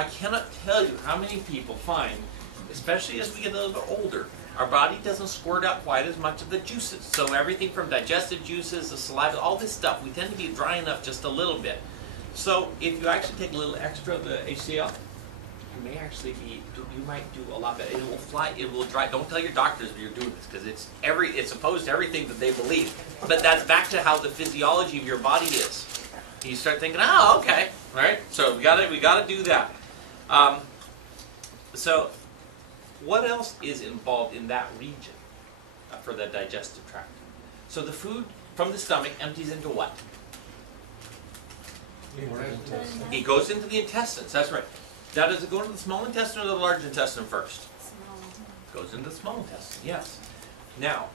I cannot tell you how many people find, especially as we get a little bit older, our body doesn't squirt out quite as much of the juices. So everything from digestive juices, the saliva, all this stuff, we tend to be drying up just a little bit. So if you actually take a little extra of the HCl, you may actually be, you might do a lot better. It will fly, it will dry. Don't tell your doctors that you're doing this, because it's opposed to everything that they believe. But that's back to how the physiology of your body is. You start thinking, oh, okay, right? So we gotta do that. So what else is involved in that region for the digestive tract? So the food from the stomach empties into what? It goes into the intestines, that's right. Now, does it go into the small intestine or the large intestine first? It goes into the small intestine, yes. Now,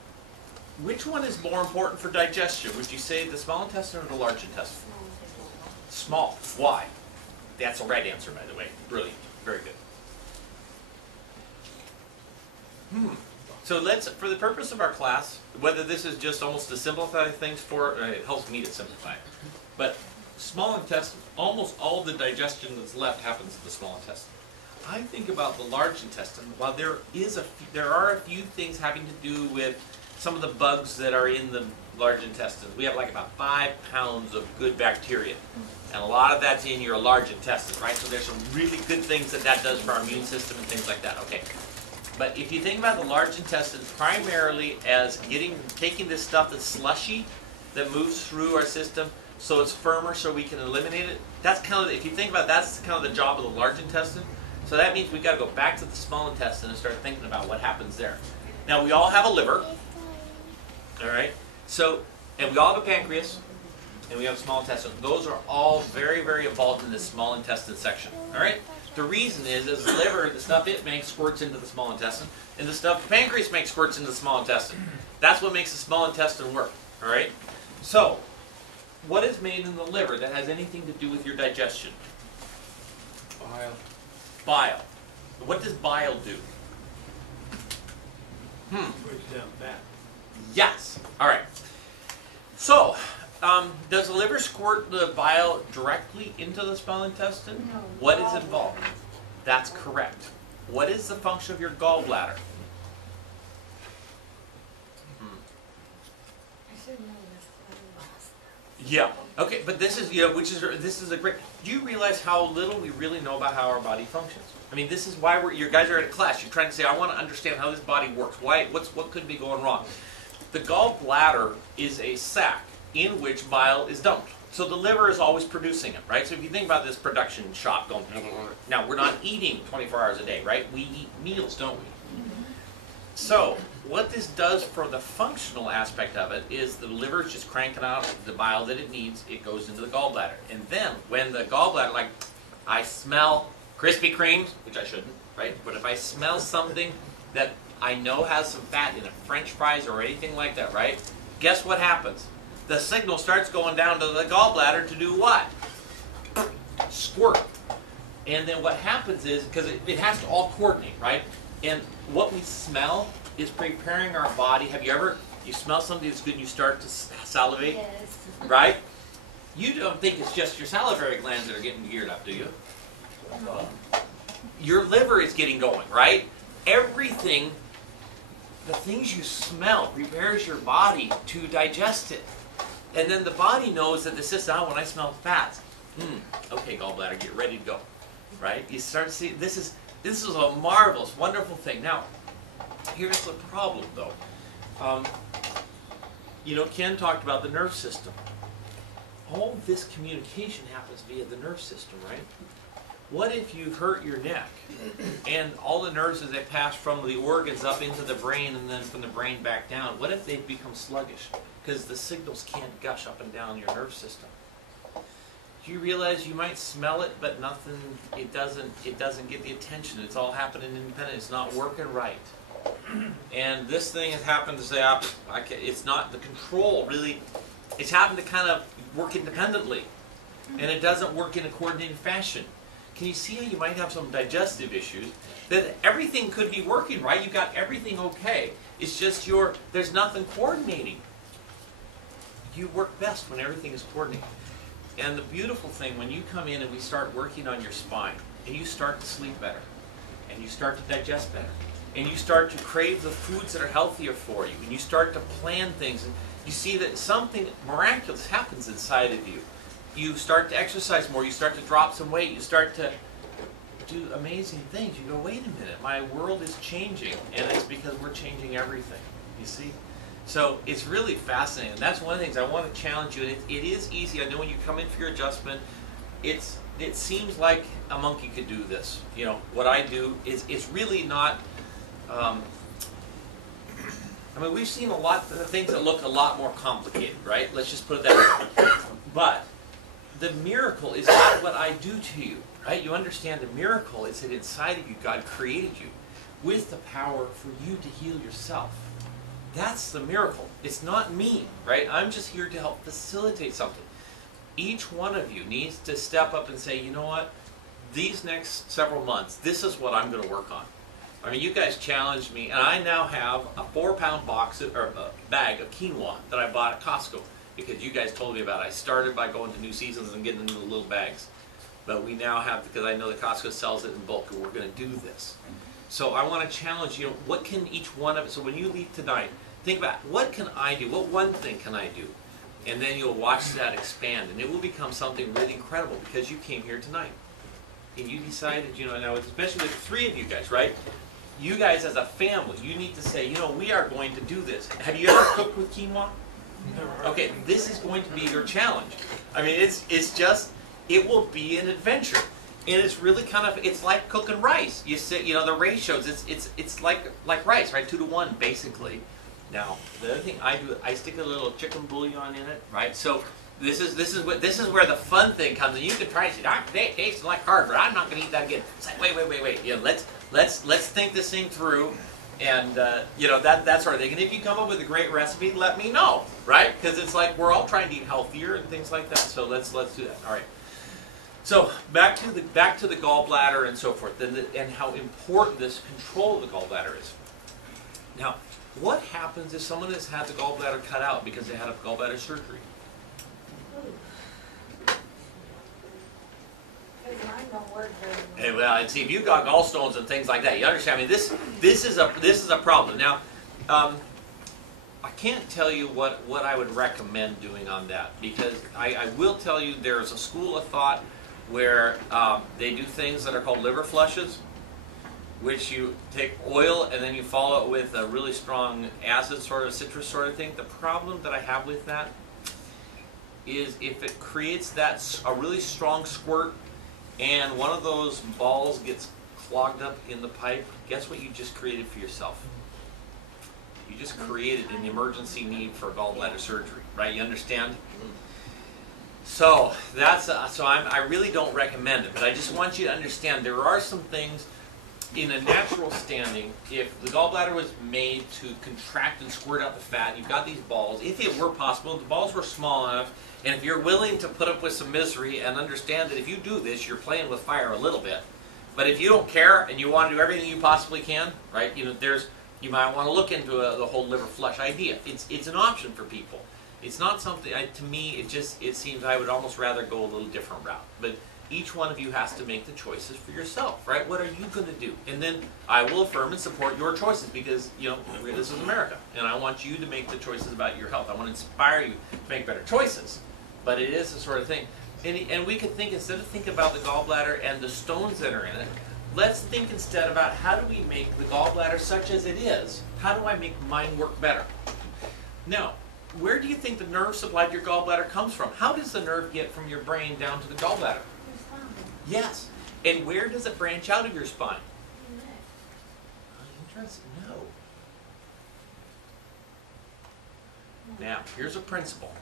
which one is more important for digestion? Would you say the small intestine or the large intestine? Small. Why? That's the right answer, by the way. Brilliant. Very good. So let's, for the purpose of our class, whether this is just almost to simplify things it helps me to simplify it. But small intestine, almost all the digestion that's left happens in the small intestine. I think about the large intestine. While there are a few things having to do with some of the bugs that are in the large intestine. We have like about 5 pounds of good bacteria. And a lot of that's in your large intestine, right? So there's some really good things that does for our immune system and things like that. Okay. But if you think about the large intestine primarily as taking this stuff that's slushy, that moves through our system, so it's firmer so we can eliminate it, that's kind of, if you think about it, that's kind of the job of the large intestine. So that means we've got to go back to the small intestine and start thinking about what happens there. Now, we all have a liver, all right? So, and we all have a pancreas, and we have a small intestine. Those are all very, very involved in this small intestine section, all right? The reason is the liver, the stuff it makes squirts into the small intestine, and the stuff the pancreas makes squirts into the small intestine. That's what makes the small intestine work, all right? So, what is made in the liver that has anything to do with your digestion? Bile. Bile. What does bile do? Breaks down fat. Yes. All right. So, does the liver squirt the bile directly into the small intestine? No. What is involved? That's correct. What is the function of your gallbladder? Yeah. Okay, but this is, this is a great. Do you realize how little we really know about how our body functions? I mean, this is why you guys are in a class. You're trying to say, I want to understand how this body works. What could be going wrong? The gallbladder is a sac in which bile is dumped. So the liver is always producing it, right? So if you think about this production shop going, now we're not eating 24 hours a day, right? We eat meals, don't we? So what this does for the functional aspect of it is the liver is just cranking out the bile that it needs. It goes into the gallbladder. And then when the gallbladder, like I smell Krispy Kremes, which I shouldn't, right? But if I smell something that I know has some fat in it, French fries or anything like that, right? Guess what happens? The signal starts going down to the gallbladder to do what? Squirt. And then what happens is, because it has to all coordinate, right? And what we smell is preparing our body. Have you smell something that's good and you start to salivate? Yes. Right? You don't think it's just your salivary glands that are getting geared up, do you? Your liver is getting going, right? Everything, the things you smell prepares your body to digest it. And then the body knows that the system, when I smell fats, okay, gallbladder, get ready to go, right? You start to see, this is a marvelous, wonderful thing. Now, here's the problem, though. Ken talked about the nerve system. All this communication happens via the nerve system, right? What if you hurt your neck and all the nerves as they pass from the organs up into the brain and then from the brain back down? What if they become sluggish? Because the signals can't gush up and down your nerve system. Do you realize you might smell it, but nothing, it doesn't get the attention. It's all happening independently. It's not working right. And this thing has happened to say, it's not the control, really. It's happened to kind of work independently. And it doesn't work in a coordinated fashion. Can you see how you might have some digestive issues? That everything could be working right. You've got everything okay. It's just there's nothing coordinating. You work best when everything is coordinated. And the beautiful thing, when you come in and we start working on your spine, and you start to sleep better, and you start to digest better, and you start to crave the foods that are healthier for you, and you start to plan things, and you see that something miraculous happens inside of you. You start to exercise more, you start to drop some weight, you start to do amazing things. You go, wait a minute, my world is changing, and it's because we're changing everything, you see? So it's really fascinating, and that's one of the things I want to challenge you. And it is easy. I know when you come in for your adjustment, it seems like a monkey could do this. You know, what I do is it's really not. I mean, we've seen a lot of things that look a lot more complicated, right? Let's just put it that way. But the miracle is not what I do to you, right? You understand the miracle is that inside of you, God created you with the power for you to heal yourself. That's the miracle. It's not me, right? I'm just here to help facilitate something. Each one of you needs to step up and say, you know what? These next several months, this is what I'm going to work on. I mean, you guys challenged me, and I now have a 4-pound bag of quinoa that I bought at Costco because you guys told me about it. I started by going to New Seasons and getting into the little bags. But we now have, because I know that Costco sells it in bulk, and we're going to do this. So I want to challenge you, what can each one of us, so when you leave tonight, think about, what can I do? What one thing can I do? And then you'll watch that expand, and it will become something really incredible because you came here tonight. And you decided, you know, now especially with the 3 of you guys, right? You guys as a family, you need to say, you know, we are going to do this. Have you ever cooked with quinoa? Okay, this is going to be your challenge. I mean, it's just, it will be an adventure. And it's really kind of, it's like cooking rice. You see, you know, the ratios, it's like rice, right? 2 to 1, basically. Now, the other thing I do, I stick a little chicken bouillon in it, right? So this is where the fun thing comes, and you can try and say, it tastes like hardware. I'm not going to eat that again. It's like, wait. You know, let's think this thing through, and you know, that sort of thing. And if you come up with a great recipe, let me know, right? Because it's like we're all trying to eat healthier and things like that. So let's do that. All right. So back to the gallbladder and so forth, and how important this control of the gallbladder is. Now, what happens if someone has had the gallbladder cut out because they had a gallbladder surgery? Hey, well, and see, if you've got gallstones and things like that, you understand. I mean, this is a problem. Now, I can't tell you what I would recommend doing on that, because I will tell you there's a school of thought where they do things that are called liver flushes, which you take oil and then you follow it with a really strong acid sort of citrus sort of thing. The problem that I have with that is if it creates a really strong squirt and one of those balls gets clogged up in the pipe, guess what you just created for yourself? You just created an emergency need for gallbladder surgery, right? You understand? So I really don't recommend it, but I just want you to understand there are some things in a natural standing. If the gallbladder was made to contract and squirt out the fat, you've got these balls. If it were possible, if the balls were small enough, and if you're willing to put up with some misery and understand that if you do this, you're playing with fire a little bit. But if you don't care and you want to do everything you possibly can, right? You know, you might want to look into the whole liver flush idea. It's an option for people. It's not something, to me, it seems I would almost rather go a little different route. But each one of you has to make the choices for yourself, right? What are you going to do? And then I will affirm and support your choices because, you know, this is America. And I want you to make the choices about your health. I want to inspire you to make better choices. But it is the sort of thing. And we could think, instead of thinking about the gallbladder and the stones that are in it, let's think instead about how do we make the gallbladder such as it is, how do I make mine work better? Now, where do you think the nerve supply to your gallbladder comes from? How does the nerve get from your brain down to the gallbladder? Yes. And where does it branch out of your spine? Interesting. No. Now, here's a principle.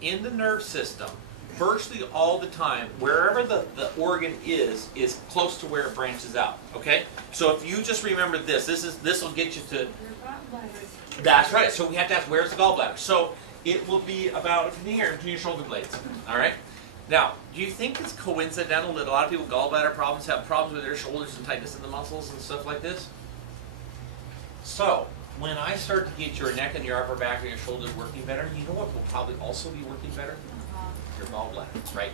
In the nerve system, virtually all the time, wherever the organ is close to where it branches out. Okay? So if you just remember this will get you to... That's right. So we have to ask, where's the gallbladder? So it will be about here between your shoulder blades. All right? Now, do you think it's coincidental that a lot of people with gallbladder problems have problems with their shoulders and tightness in the muscles and stuff like this? So, when I start to get your neck and your upper back and your shoulders working better, you know what will probably also be working better? Your gallbladder, right?